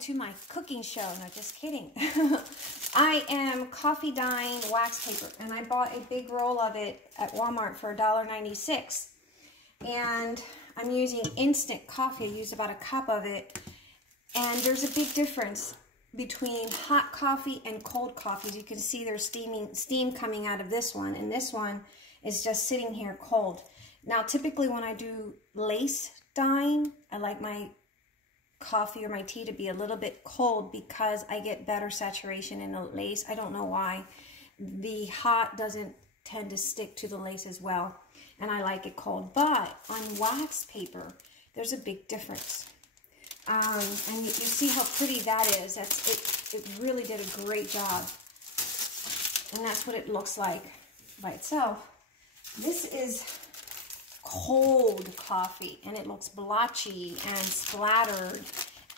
To my cooking show. No, just kidding. I am coffee dyeing wax paper, and I bought a big roll of it at Walmart for $1.96. And I'm using instant coffee. I used about a cup of it, and there's a big difference between hot coffee and cold coffee. As you can see, there's steam coming out of this one, and this one is just sitting here cold. Now, typically when I do lace dyeing, I like my coffee or my tea to be a little bit cold because I get better saturation in the lace. I don't know why. The hot doesn't tend to stick to the lace as well, and I like it cold. But on wax paper, there's a big difference. And you see how pretty that is. It really did a great job. And that's what it looks like by itself. This is cold coffee, and it looks blotchy and splattered,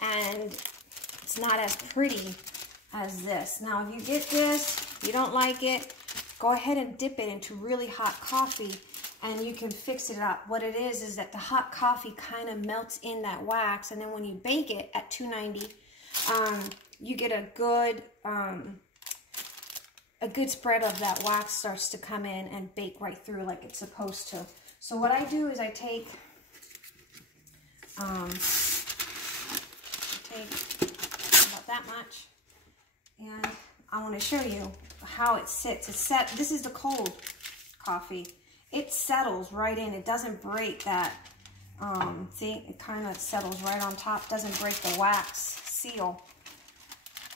and it's not as pretty as this. Now, if you get this, you don't like it, go ahead and dip it into really hot coffee, and you can fix it up. What it is that the hot coffee kind of melts in that wax, and then when you bake it at 290, you get a good spread of that wax starts to come in and bake right through like it's supposed to. So what I do is I take about that much, and I want to show you how it sits. It's set. This is the cold coffee. It settles right in. It doesn't break that. See, it kind of settles right on top. Doesn't break the wax seal,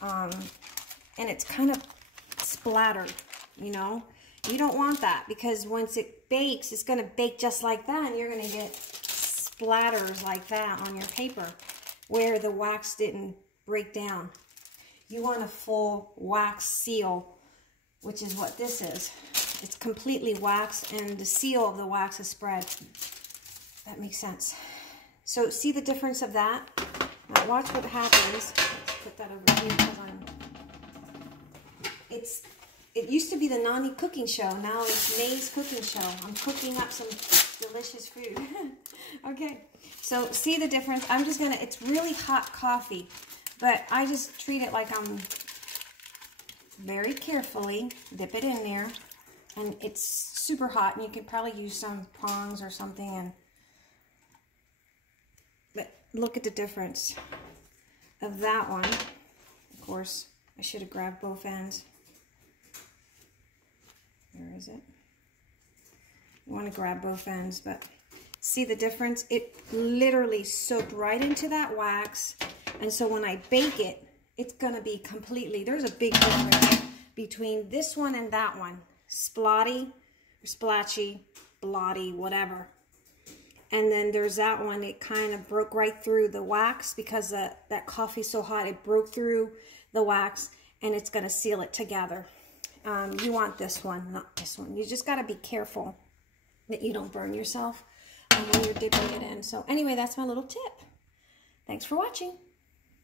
and it's kind of splattered. You know. You don't want that, because once it bakes, it's going to bake just like that, and you're going to get splatters like that on your paper where the wax didn't break down. You want a full wax seal, which is what this is. It's completely wax, and the seal of the wax is spread. That makes sense. So see the difference of that? Now watch what happens. Let's put that over here because it used to be the Nani cooking show. Now it's May's cooking show. I'm cooking up some delicious food. Okay, so see the difference? I'm just gonna, it's really hot coffee, but I just treat it like I'm very carefully dip it in there, and it's super hot, and you could probably use some prongs or something, but look at the difference of that one. Of course, I should have grabbed both ends. Where is it? You want to grab both ends, but see the difference? It literally soaked right into that wax, and so when I bake it, it's going to be completely, there's a big difference between this one and that one. Splotty, or splatchy, blotty, whatever. And then there's that one, it kind of broke right through the wax because that coffee's so hot, it broke through the wax, and it's going to seal it together. You want this one, not this one. You just got to be careful that you don't burn yourself when you're dipping it in. So anyway, that's my little tip. Thanks for watching.